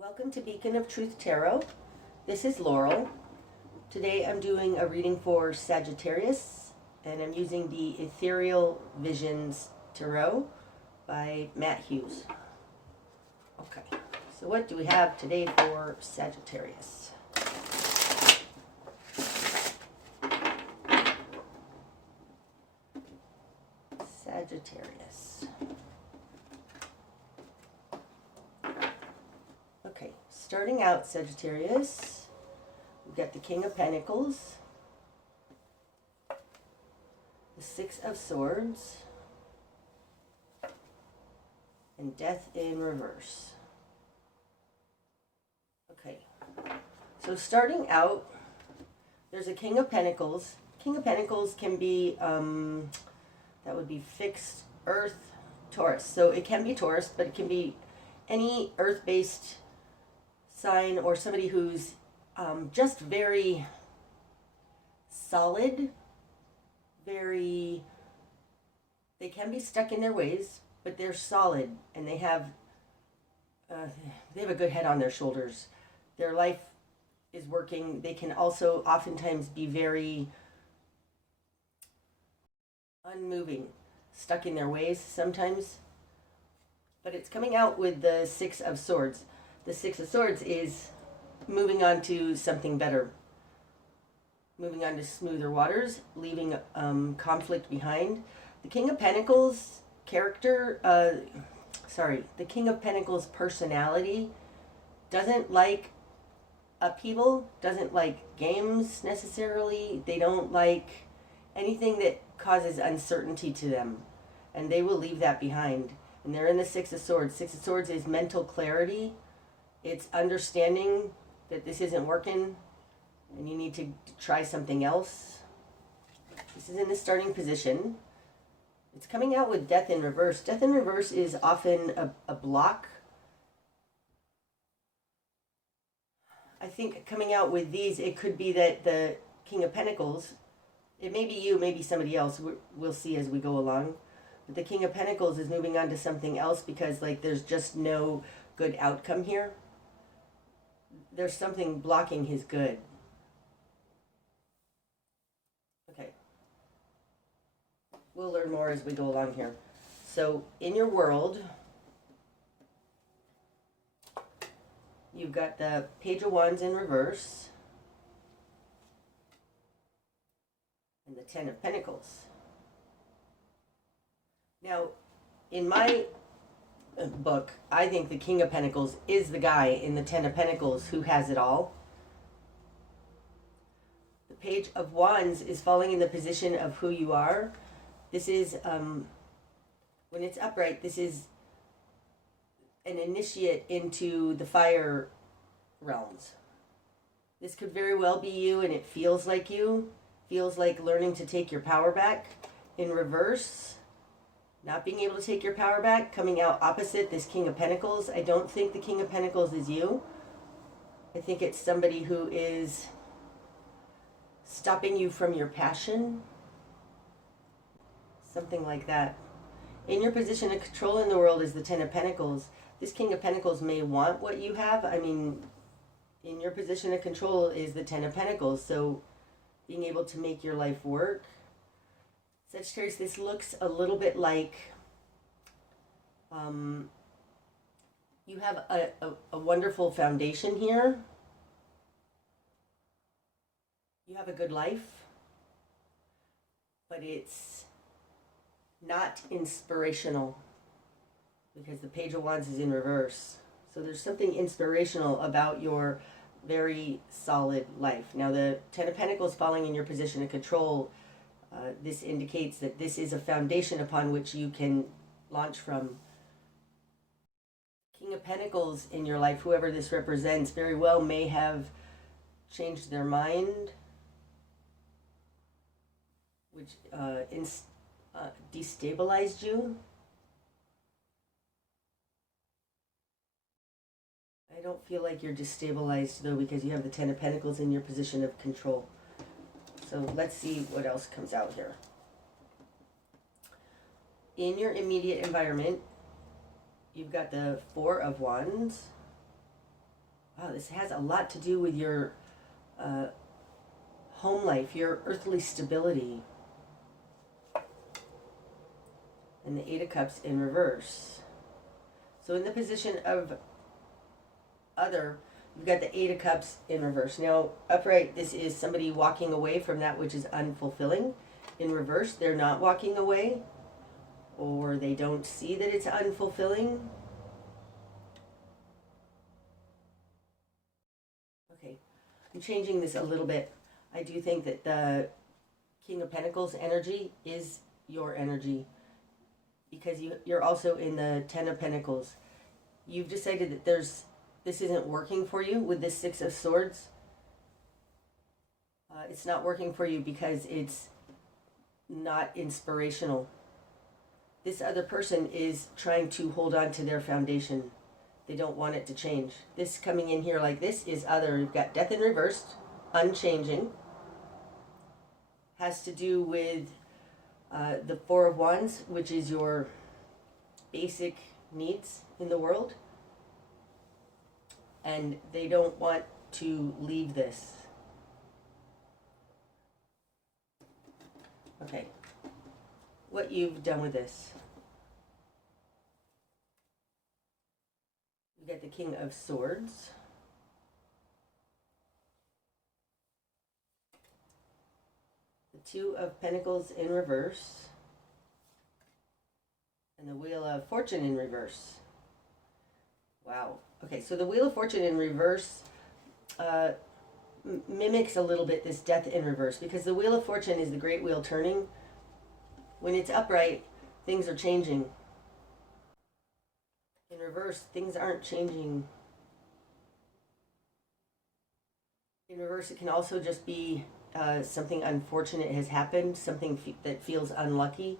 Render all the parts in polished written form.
Welcome to Beacon of Truth Tarot. This is Laurel. Today I'm doing a reading for Sagittarius, and I'm using the Ethereal Visions Tarot by Hughes. Okay, so what do we have today for Sagittarius? Sagittarius. Okay, starting out, Sagittarius, we've got the King of Pentacles, the Six of Swords, and Death in reverse. Okay, so starting out, there's a King of Pentacles. King of Pentacles can be, that would be fixed Earth, Taurus. So it can be Taurus, but it can be any Earth-based sign or somebody who's just very solid, they can be stuck in their ways, but they're solid, and they have a good head on their shoulders. Their life is working. They can also oftentimes be very unmoving, stuck in their ways sometimes, but it's coming out with the Six of Swords. The Six of Swords is moving on to something better, moving on to smoother waters, leaving conflict behind. The King of Pentacles the King of Pentacles personality doesn't like upheaval, doesn't like games necessarily. They don't like anything that causes uncertainty to them, and they will leave that behind. And they're in the Six of Swords. Six of Swords is mental clarity. It's understanding that this isn't working and you need to try something else. This is in the starting position. It's coming out with Death in reverse. Death in reverse is often a block. I think coming out with these, it could be that the King of Pentacles, it may be you, maybe somebody else, we'll see as we go along. But the King of Pentacles is moving on to something else because there's just no good outcome here. There's something blocking his good. Okay. We'll learn more as we go along here. So, in your world, you've got the Page of Wands in reverse, and the Ten of Pentacles. Now, in my book, I think the King of Pentacles is the guy in the Ten of Pentacles who has it all. The Page of Wands is falling in the position of who you are. This is, when it's upright, this is an initiate into the fire realms. This could very well be you, and it feels like you. Feels like learning to take your power back. In reverse, not being able to take your power back, coming out opposite this King of Pentacles. I don't think the King of Pentacles is you. I think it's somebody who is stopping you from your passion. Something like that. In your position of control in the world is the Ten of Pentacles. This King of Pentacles may want what you have. I mean, in your position of control is the Ten of Pentacles. So being able to make your life work. Sagittarius, this looks a little bit like you have a wonderful foundation here. You have a good life, but it's not inspirational because the Page of Wands is in reverse. So there's something inspirational about your very solid life. Now the Ten of Pentacles falling in your position of control, this indicates that this is a foundation upon which you can launch from. King of Pentacles in your life, whoever this represents, very well may have changed their mind, which destabilized you. I don't feel like you're destabilized though, because you have the Ten of Pentacles in your position of control. So let's see what else comes out here. In your immediate environment, you've got the Four of Wands, Wow, this has a lot to do with your home life, your earthly stability. And the Eight of Cups in reverse. So in the position of other, you've got the Eight of Cups in reverse. Now, upright, this is somebody walking away from that which is unfulfilling. In reverse, they're not walking away, or they don't see that it's unfulfilling. Okay, I'm changing this a little bit. I do think that the King of Pentacles energy is your energy, because you're also in the Ten of Pentacles. You've decided that this isn't working for you with this Six of Swords. It's not working for you because it's not inspirational. This other person is trying to hold on to their foundation. They don't want it to change. This coming in here like this is other. You've got Death in reverse, unchanging. Has to do with the Four of Wands, which is your basic needs in the world. And they don't want to leave this. Okay, what you've done with this. You get the King of Swords. The Two of Pentacles in reverse. And the Wheel of Fortune in reverse. Wow. Okay, so the Wheel of Fortune in reverse mimics a little bit this Death in reverse, because the Wheel of Fortune is the great wheel turning. When it's upright, things are changing. In reverse, things aren't changing. In reverse, it can also just be something unfortunate has happened, something that feels unlucky.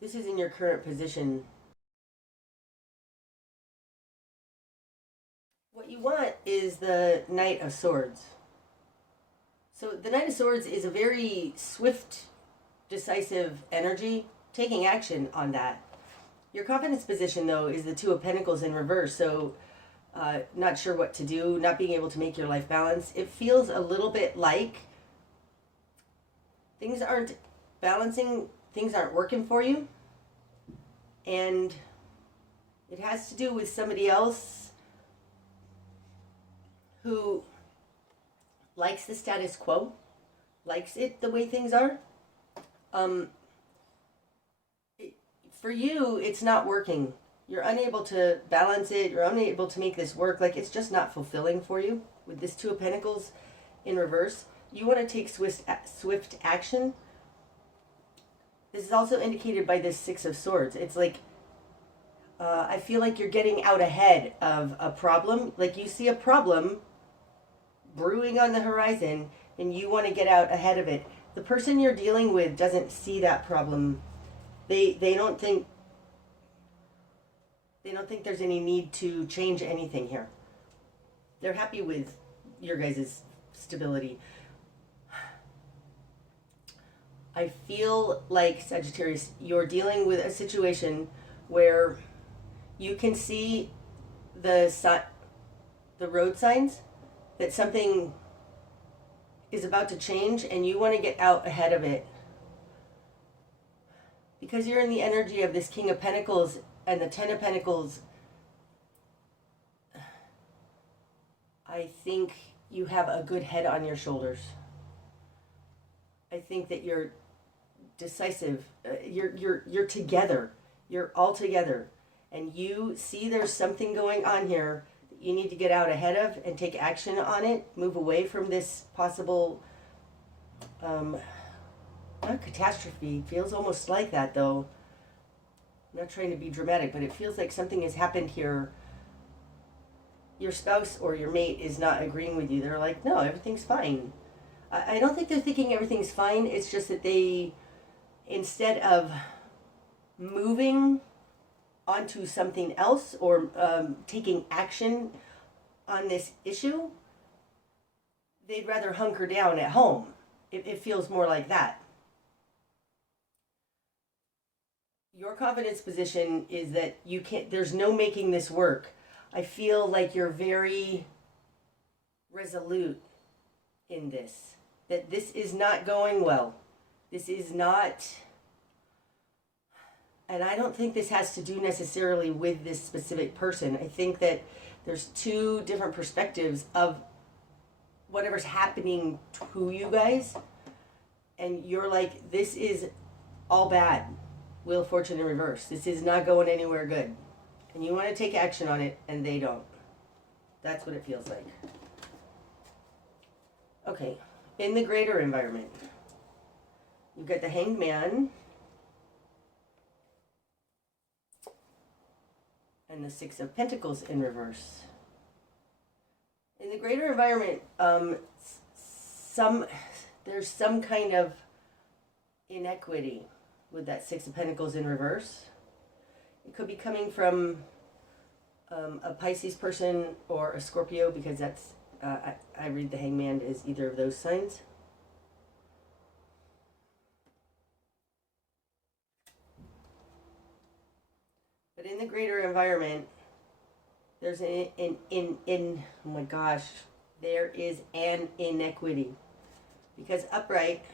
This is in your current position. What you want is the Knight of Swords. So the Knight of Swords is a very swift, decisive energy, taking action on that. Your confidence position, though, is the Two of Pentacles in reverse. So not sure what to do, not being able to make your life balance. It feels a little bit like things aren't balancing, things aren't working for you. And it has to do with somebody else who likes the status quo, likes it the way things are. For you, it's not working. You're unable to balance it. You're unable to make this work. Like, it's just not fulfilling for you. With this Two of Pentacles in reverse, you want to take swift action. This is also indicated by this Six of Swords. It's like, I feel like you're getting out ahead of a problem. Like, you see a problem brewing on the horizon and you want to get out ahead of it. The person you're dealing with doesn't see that problem. They don't think there's any need to change anything here. They're happy with your guys' stability. I feel like, Sagittarius, you're dealing with a situation where you can see the road signs that something is about to change and you want to get out ahead of it. Because you're in the energy of this King of Pentacles and the Ten of Pentacles, I think you have a good head on your shoulders. I think that you're decisive. You're together. You're all together. And you see there's something going on here that you need to get out ahead of and take action on it. Move away from this possible not catastrophe. Feels almost like that, though. I'm not trying to be dramatic, but it feels like something has happened here. Your spouse or your mate is not agreeing with you. They're like, no, everything's fine. I don't think they're thinking everything's fine. It's just that they, instead of moving onto something else or taking action on this issue, they'd rather hunker down at home. It feels more like that. your confidence position is that you can't, there's no making this work. I feel like you're very resolute in this, that this is not going well. This is not, and I don't think this has to do necessarily with this specific person. I think that there's two different perspectives of whatever's happening to you guys, and you're like, this is all bad. Wheel of Fortune in reverse. This is not going anywhere good. And you want to take action on it, and they don't. That's what it feels like. Okay, in the greater environment, you've got the Hanged Man and the Six of Pentacles in reverse. In the greater environment, there's some kind of inequity with that Six of Pentacles in reverse. It could be coming from a Pisces person or a Scorpio, because that's I read the Hangman as either of those signs. But in the greater environment, there's oh my gosh, there is an inequity. Because upright,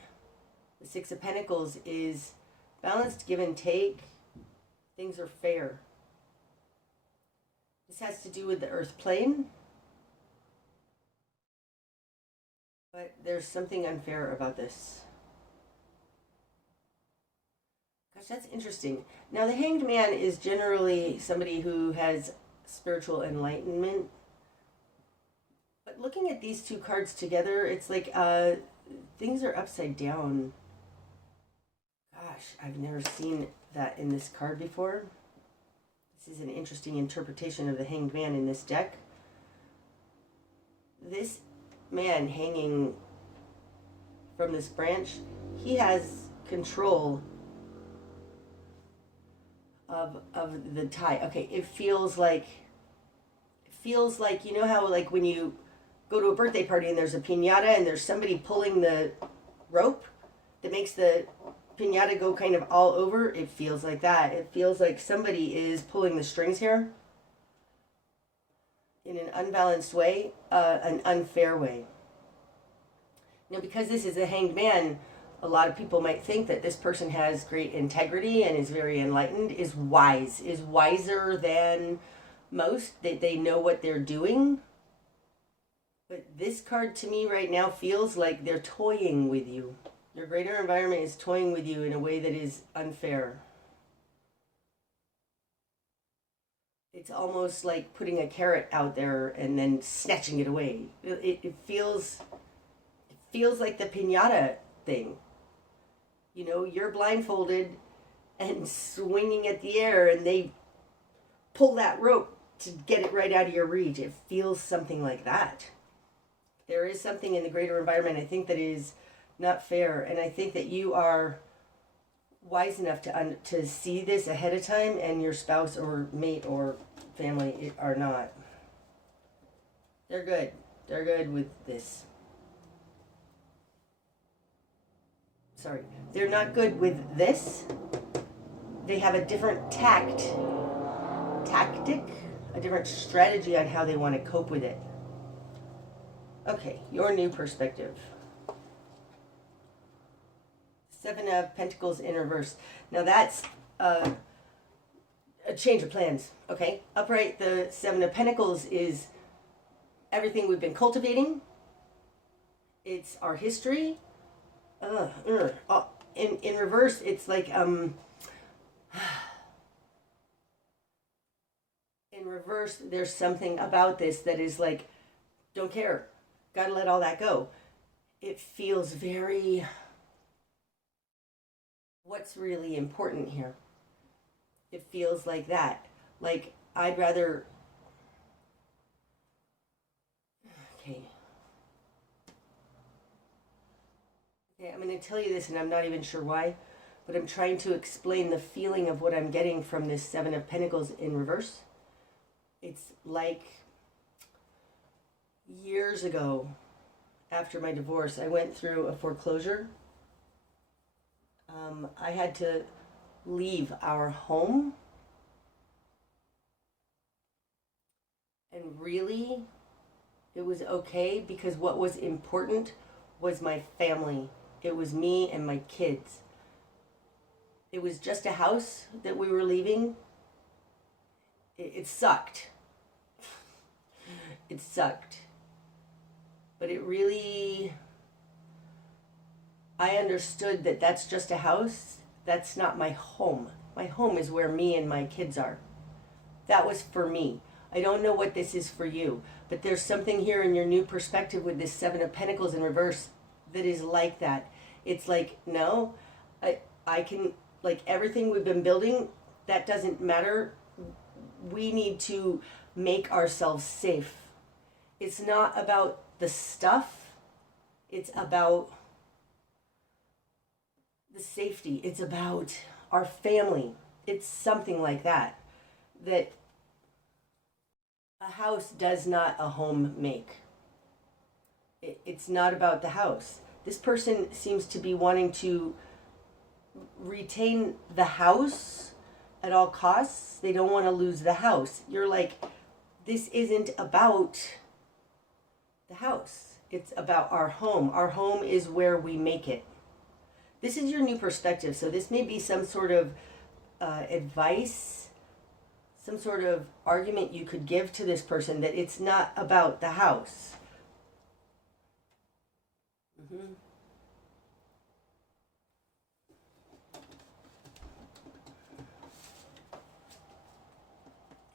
the Six of Pentacles is balanced, give and take. Things are fair. This has to do with the earth plane. But there's something unfair about this. Gosh, that's interesting. Now, the Hanged Man is generally somebody who has spiritual enlightenment. But looking at these two cards together, it's like things are upside down. Gosh, I've never seen that in this card before. This is an interesting interpretation of the Hanged Man in this deck. This man hanging from this branch, he has control of the tie. Okay, it feels like, you know how like when you go to a birthday party and there's a piñata and there's somebody pulling the rope that makes the piñata go kind of all over? It feels like that. It feels like somebody is pulling the strings here in an unbalanced way, an unfair way. Now, because this is a Hanged Man, a lot of people might think that this person has great integrity and is very enlightened, is wise, is wiser than most, that they know what they're doing. But this card to me right now feels like they're toying with you. Your greater environment is toying with you in a way that is unfair. It's almost like putting a carrot out there and then snatching it away. It feels like the piñata thing. You know, you're blindfolded and swinging at the air and they pull that rope to get it right out of your reach. It feels something like that. There is something in the greater environment, I think, that is not fair. And I think that you are wise enough to see this ahead of time, and your spouse or mate or family are not. They're good. They're good with this. Sorry. They're not good with this. They have a different tactic, a different strategy on how they want to cope with it. Okay, your new perspective. Seven of Pentacles in reverse. Now that's a change of plans, okay? Upright, the Seven of Pentacles is everything we've been cultivating. It's our history. In reverse, it's like, in reverse, there's something about this that is like, don't care. Gotta let all that go. It feels very, what's really important here? It feels like that. Like, I'd rather, okay, I'm going to tell you this, and I'm not even sure why, but I'm trying to explain the feeling of what I'm getting from this Seven of Pentacles in reverse. It's like years ago, after my divorce, I went through a foreclosure. I had to leave our home. And really, it was okay because what was important was my family. It was me and my kids. It was just a house that we were leaving. It sucked. It sucked. But it really, I understood that that's just a house. That's not my home. My home is where me and my kids are. That was for me. I don't know what this is for you, but there's something here in your new perspective with this Seven of Pentacles in reverse that is like that. It's like, no, I can, like everything we've been building, that doesn't matter. We need to make ourselves safe. It's not about the stuff. It's about the safety. It's about our family. It's something like that. That a house does not a home make. It's not about the house. This person seems to be wanting to retain the house at all costs. They don't want to lose the house. You're like, this isn't about the house. It's about our home. Our home is where we make it. This is your new perspective. So this may be some sort of advice, some sort of argument you could give to this person that it's not about the house.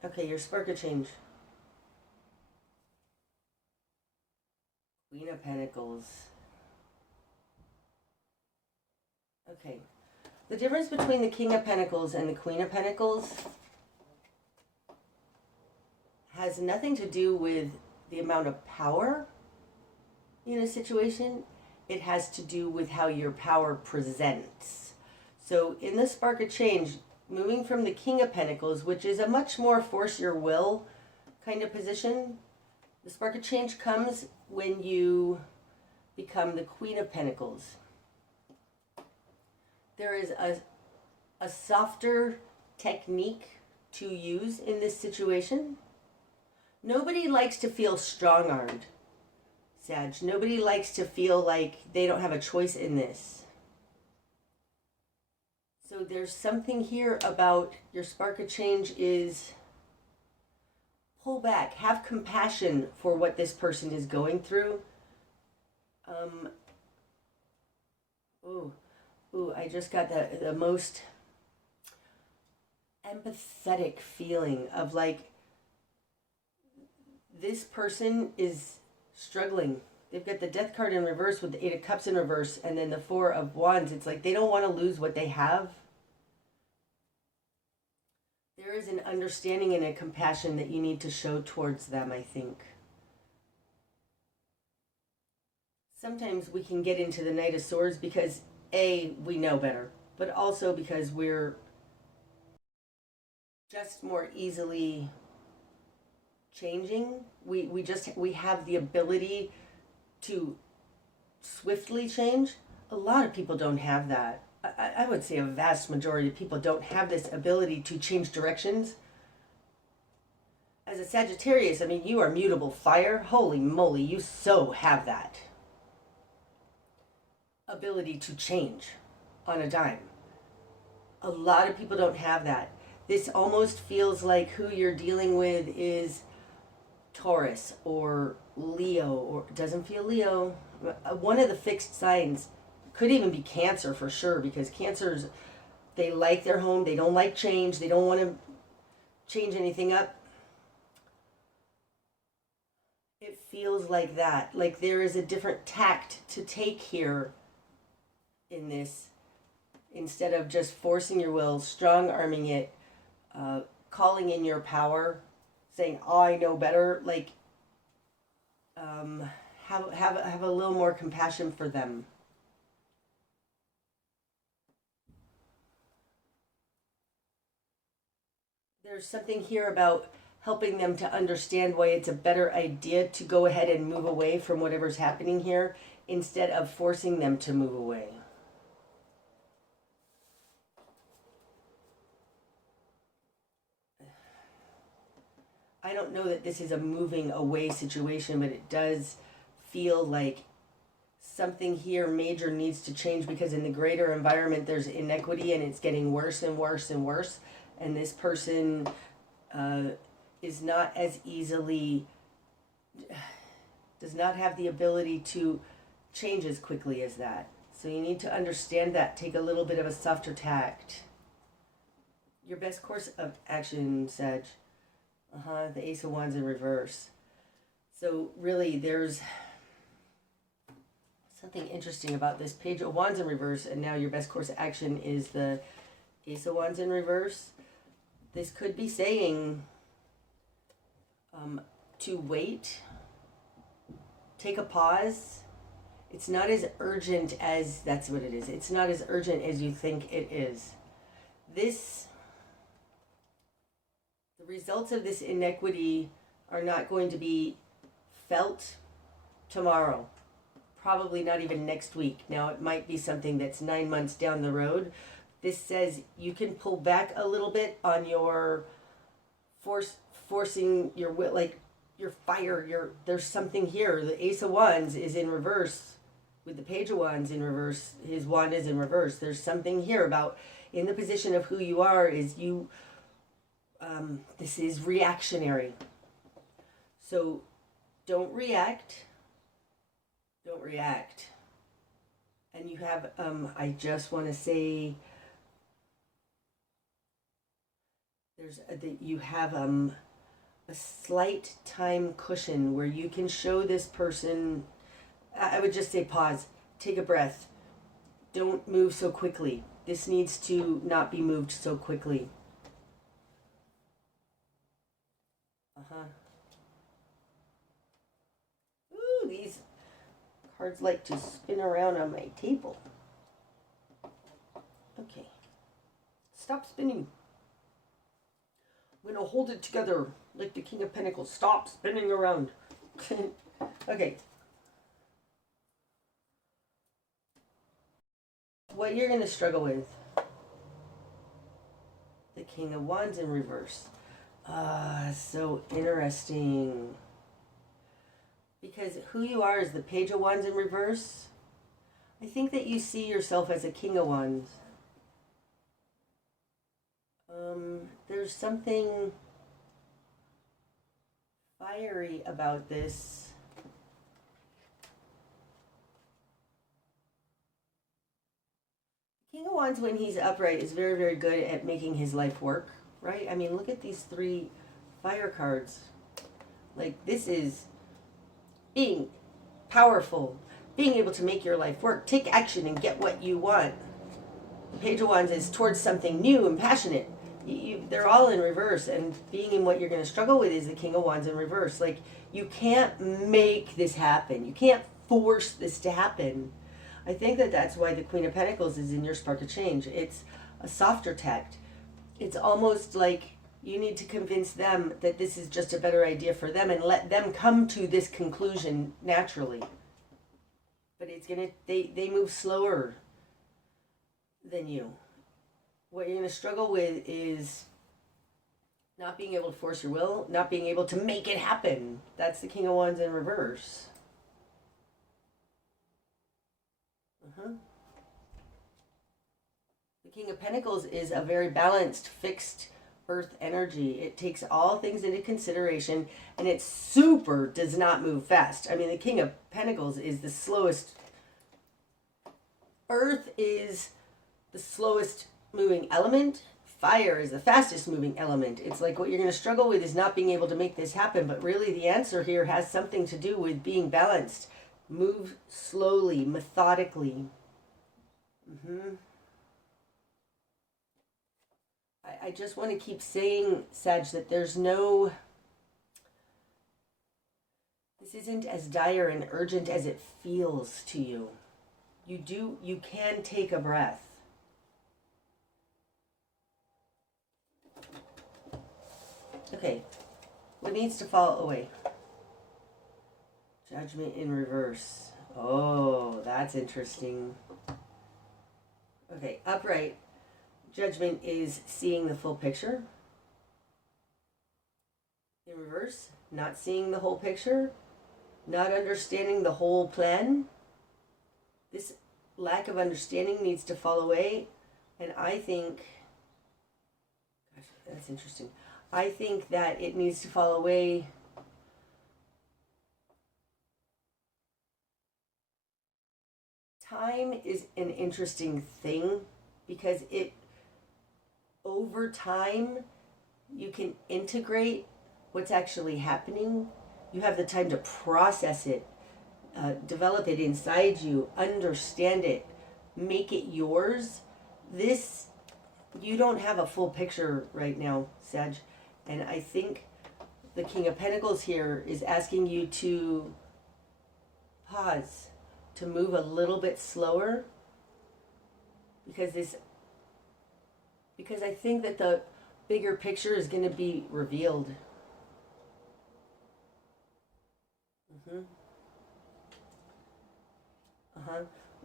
Okay, your spark of change. Queen of Pentacles. Okay. The difference between the King of Pentacles and the Queen of Pentacles has nothing to do with the amount of power in a situation. It has to do with how your power presents. So in the spark of change, moving from the King of Pentacles, which is a much more force your will kind of position, the spark of change comes when you become the Queen of Pentacles. There is a softer technique to use in this situation. Nobody likes to feel strong-armed, Sag. Nobody likes to feel like they don't have a choice in this. So there's something here about your spark of change is pull back, have compassion for what this person is going through. I just got the most empathetic feeling of like, this person is struggling. They've got the Death card in reverse with the Eight of Cups in reverse and then the Four of Wands. It's like they don't want to lose what they have. There is an understanding and a compassion that you need to show towards them, I think. Sometimes we can get into the Knight of Swords because A, we know better, but also because we're just more easily changing. We have the ability to swiftly change. A lot of people don't have that. I would say a vast majority of people don't have this ability to change directions. As a Sagittarius, I mean, you are mutable fire. Holy moly, you so have that ability to change on a dime. A lot of people don't have that. This almost feels like who you're dealing with is Taurus or Leo, or it doesn't feel Leo. One of the fixed signs. Could even be Cancer for sure, because Cancers, they like their home. They don't like change. They don't want to change anything up. It feels like that. Like there is a different tact to take here in this. Instead of just forcing your will, strong-arming it, calling in your power, saying, oh, I know better. Like, have a little more compassion for them. There's something here about helping them to understand why it's a better idea to go ahead and move away from whatever's happening here instead of forcing them to move away. I don't know that this is a moving away situation, but it does feel like something here major needs to change, because in the greater environment there's inequity and it's getting worse and worse and worse, and this person is not as easily, does not have the ability to change as quickly as that. So you need to understand that. Take a little bit of a softer tact. Your best course of action, Sag. The Ace of Wands in reverse. So really there's something interesting about this Page of Wands in reverse, and now your best course of action is the Ace of Wands in reverse. This could be saying to wait, take a pause. It's not as urgent as, that's what it is. It's not as urgent as you think it is. The results of this inequity are not going to be felt tomorrow. Probably not even next week. Now it might be something that's 9 months down the road. This says you can pull back a little bit on your forcing your will, like your fire, there's something here. The Ace of Wands is in reverse with the Page of Wands in reverse. His wand is in reverse. There's something here about, in the position of who you are, is you, this is reactionary. So don't react. Don't react. And you have, I just want to say, you have a slight time cushion where you can show this person, I would just say pause, take a breath, don't move so quickly. This needs to not be moved so quickly. Ooh, these cards like to spin around on my table. Okay. Stop spinning. I'm going to hold it together like the King of Pentacles. Stop spinning around. Okay. What you're going to struggle with. The King of Wands in reverse. So interesting. Because who you are is the Page of Wands in reverse. I think that you see yourself as a King of Wands. There's something fiery about this. King of Wands, when he's upright, is very, very good at making his life work, right? I mean, look at these 3 fire cards. Like, this is being powerful, being able to make your life work, take action and get what you want. The Page of Wands is towards something new and passionate. They're all in reverse, and being in what you're going to struggle with is the King of Wands in reverse. Like, you can't make this happen. You can't force this to happen. I think that that's why the Queen of Pentacles is in your spark of change. It's a softer tact. It's almost like you need to convince them that this is just a better idea for them and let them come to this conclusion naturally. But it's going to, they move slower than you. What you're going to struggle with is not being able to force your will, not being able to make it happen. That's the King of Wands in reverse. The King of Pentacles is a very balanced, fixed earth energy. It takes all things into consideration, and it super does not move fast. I mean, the King of Pentacles is the slowest. Earth is the slowest moving element. Fire is the fastest moving element. It's like what you're going to struggle with is not being able to make this happen, but really the answer here has something to do with being balanced. Move slowly, methodically. I just want to keep saying, Sag, that there's no... This isn't as dire and urgent as it feels to you. You can take a breath. Okay, what needs to fall away? Judgment in reverse. Oh, that's interesting. Okay, upright. Judgment is seeing the full picture. in reverse, not seeing the whole picture, not understanding the whole plan. This lack of understanding needs to fall away. And I think, gosh, that's interesting. I think that it needs to fall away time is an interesting thing because it, over time, you can integrate what's actually happening. You have the time to process it, develop it inside you, understand it, make it yours. This, you don't have a full picture right now, Sag. And I think the King of Pentacles here is asking you to pause, to move a little bit slower, because I think that the bigger picture is going to be revealed.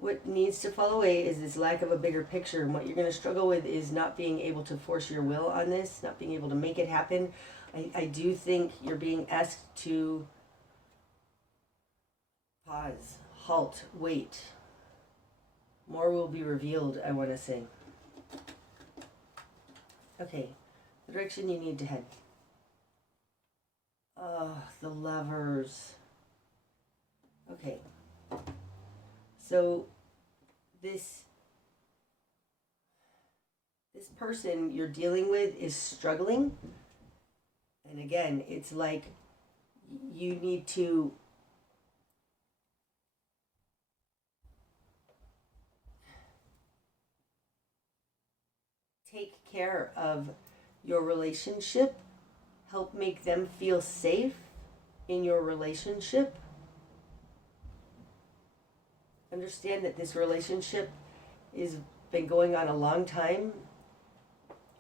What needs to fall away is this lack of a bigger picture, and what you're going to struggle with is not being able to force your will on this, not being able to make it happen. I do think you're being asked to pause, halt, wait. More will be revealed, I want to say. Okay, the direction you need to head. Oh, the Lovers. Okay. So this person you're dealing with is struggling. And again, it's like you need to take care of your relationship, help make them feel safe in your relationship. Understand that this relationship has been going on a long time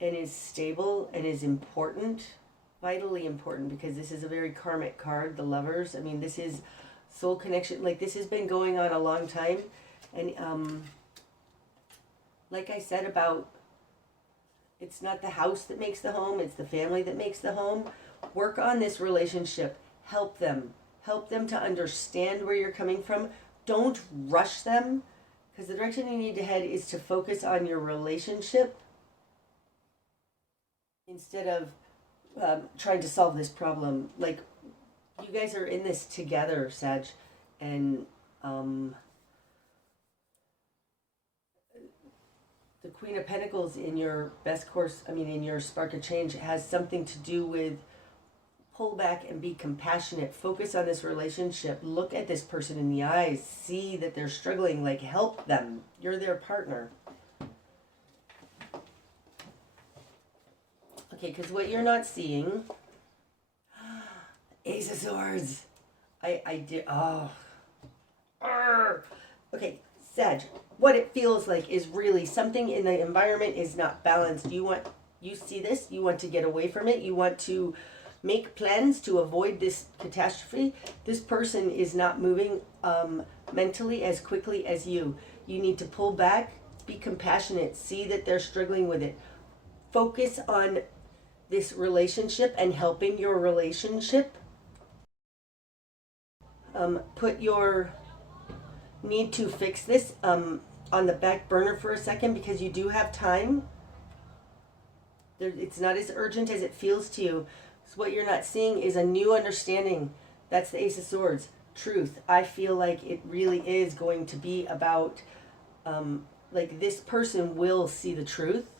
and is stable and is important, vitally important, because this is a very karmic card, the Lovers. I mean, this is soul connection. Like, this has been going on a long time. And like I said about, it's not the house that makes the home, it's the family that makes the home. Work on this relationship. Help them to understand where you're coming from. Don't rush them, because the direction you need to head is to focus on your relationship instead of trying to solve this problem. Like, you guys are in this together, Sag, and the Queen of Pentacles in your in your Spark of Change has something to do with pull back and be compassionate. Focus on this relationship. Look at this person in the eyes. See that they're struggling. Like, help them. You're their partner. Okay, because what you're not seeing... Ace of Swords. I did... Oh. Arr. Okay, Sag. What it feels like is really something in the environment is not balanced. You see this. You want to get away from it. You want to make plans to avoid this catastrophe. This person is not moving mentally as quickly as you. You need to pull back, be compassionate, see that they're struggling with it. Focus on this relationship and helping your relationship. Put your need to fix this on the back burner for a second, because you do have time. It's not as urgent as it feels to you. So what you're not seeing is a new understanding. That's the Ace of Swords. Truth. I feel like it really is going to be about, like, this person will see the truth.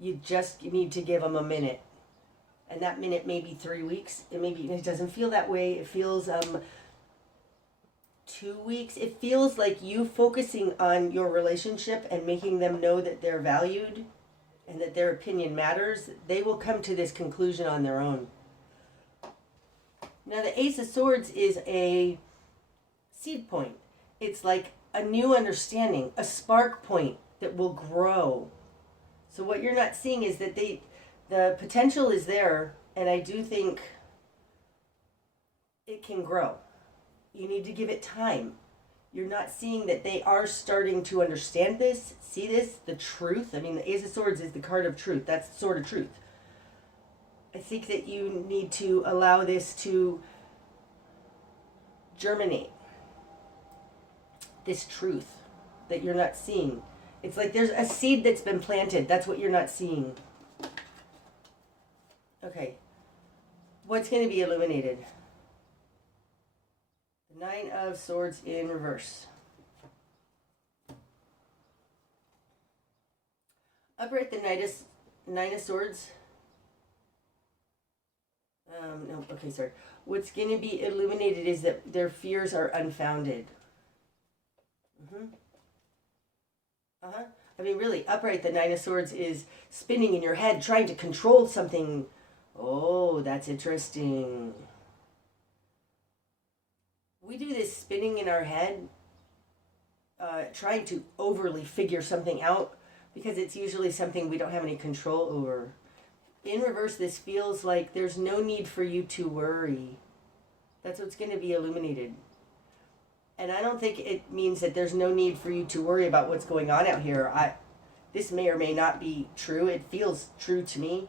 You just need to give them a minute. And that minute may be 3 weeks. It doesn't feel that way. It feels 2 weeks. It feels like you focusing on your relationship and making them know that they're valued and that their opinion matters. They will come to this conclusion on their own. Now, the Ace of Swords is a seed point. It's like a new understanding, a spark point that will grow. So what you're not seeing is that the potential is there, and I do think it can grow. You need to give it time. You're not seeing that they are starting to understand this, see this, the truth. I mean, the Ace of Swords is the card of truth. That's the sword of truth. I think that you need to allow this to germinate. This truth that you're not seeing. It's like there's a seed that's been planted. That's what you're not seeing. Okay. What's going to be illuminated? The Nine of Swords in reverse. Upright, the Nine of Swords. No, okay, sorry. What's going to be illuminated is that their fears are unfounded. I mean, really, upright, the Nine of Swords is spinning in your head, trying to control something. Oh, that's interesting. We do this spinning in our head, trying to overly figure something out, because it's usually something we don't have any control over. In reverse, this feels like there's no need for you to worry. That's what's going to be illuminated. And I don't think it means that there's no need for you to worry about what's going on out here. This may or may not be true. It feels true to me.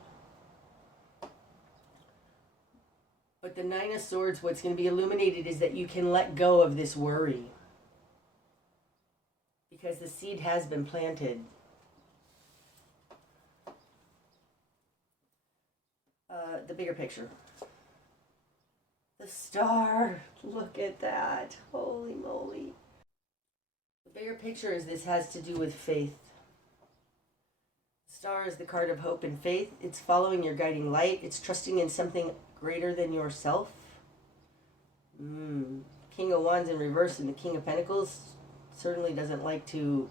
But the Nine of Swords, what's going to be illuminated is that you can let go of this worry. Because the seed has been planted. The bigger picture. The star. Look at that. Holy moly. The bigger picture is this has to do with faith. The star is the card of hope and faith. It's following your guiding light. It's trusting in something greater than yourself. King of Wands in reverse and the King of Pentacles certainly doesn't like to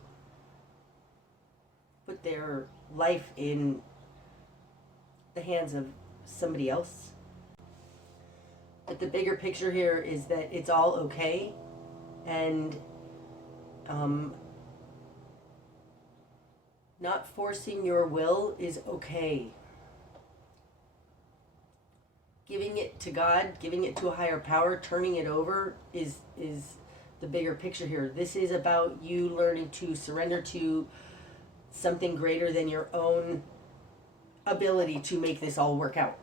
put their life in the hands of somebody else. But the bigger picture here is that it's all okay, and not forcing your will is okay. Giving it to God, giving it to a higher power, turning it over is the bigger picture here. This is about you learning to surrender to something greater than your own ability to make this all work out.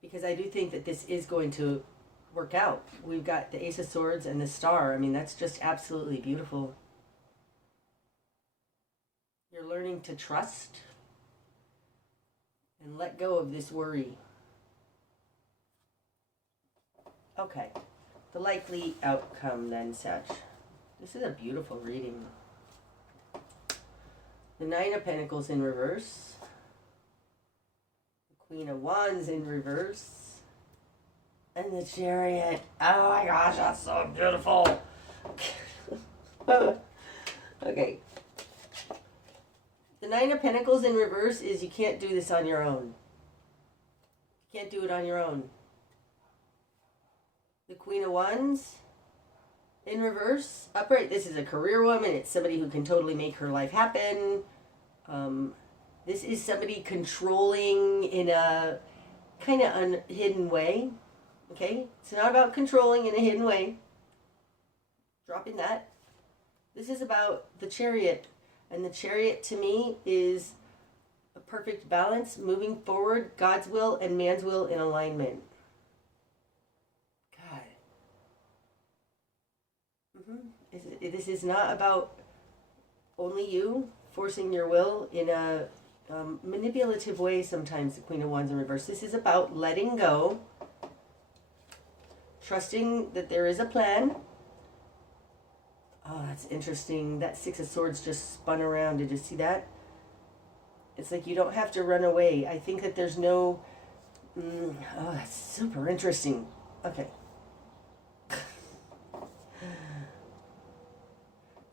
Because I do think that this is going to work out. We've got the Ace of Swords and the Star. I mean, that's just absolutely beautiful. You're learning to trust and let go of this worry. Okay, the likely outcome then, Sag. This is a beautiful reading. The Nine of Pentacles in reverse. The Queen of Wands in reverse. And the Chariot. Oh my gosh, that's so beautiful. Okay. The Nine of Pentacles in reverse is you can't do this on your own. You can't do it on your own. The Queen of Wands in reverse, upright. This is a career woman. It's somebody who can totally make her life happen. This is somebody controlling in a kind of hidden way. Okay? It's not about controlling in a hidden way. Dropping that. This is about the Chariot. And the Chariot to me is a perfect balance, moving forward, God's will and man's will in alignment. This is not about only you forcing your will in a manipulative way sometimes, the Queen of Wands in reverse. This is about letting go, trusting that there is a plan. Oh, that's interesting. That Six of Swords just spun around. Did you see that? It's like you don't have to run away. I think that there's no... oh, that's super interesting. Okay.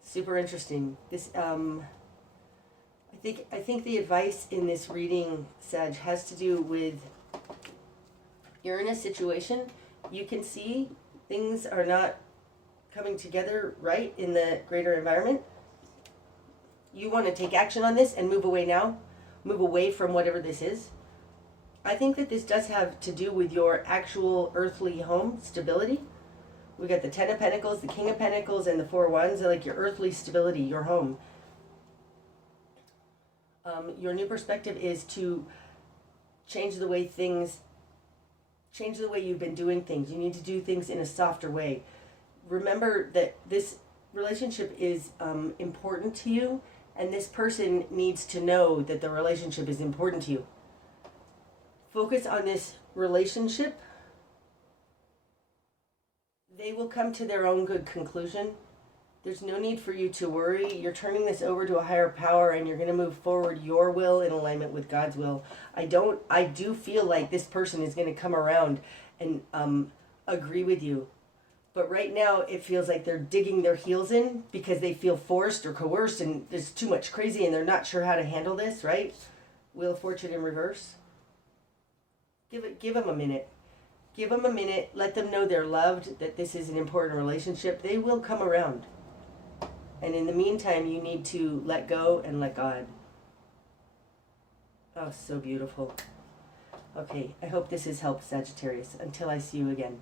Super interesting. This, I think the advice in this reading, Sag, has to do with you're in a situation, you can see things are not coming together right in the greater environment. You want to take action on this and move away now. Move away from whatever this is. I think that this does have to do with your actual earthly home stability. We got the Ten of Pentacles, the King of Pentacles, and the Four of Wands. They're like your earthly stability, your home. Your new perspective is to change the way you've been doing things. You need to do things in a softer way. Remember that this relationship is important to you, and this person needs to know that the relationship is important to you. Focus on this relationship. They will come to their own good conclusion. There's no need for you to worry. You're turning this over to a higher power, and you're going to move forward your will in alignment with God's will. I do feel like this person is going to come around and agree with you. But right now it feels like they're digging their heels in because they feel forced or coerced, and there's too much crazy and they're not sure how to handle this, right? Wheel of Fortune in reverse. Give them a minute. Give them a minute. Let them know they're loved, that this is an important relationship. They will come around. And in the meantime, you need to let go and let God. Oh, so beautiful. Okay, I hope this has helped, Sagittarius. Until I see you again.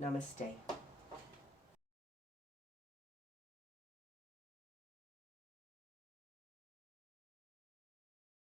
Namaste.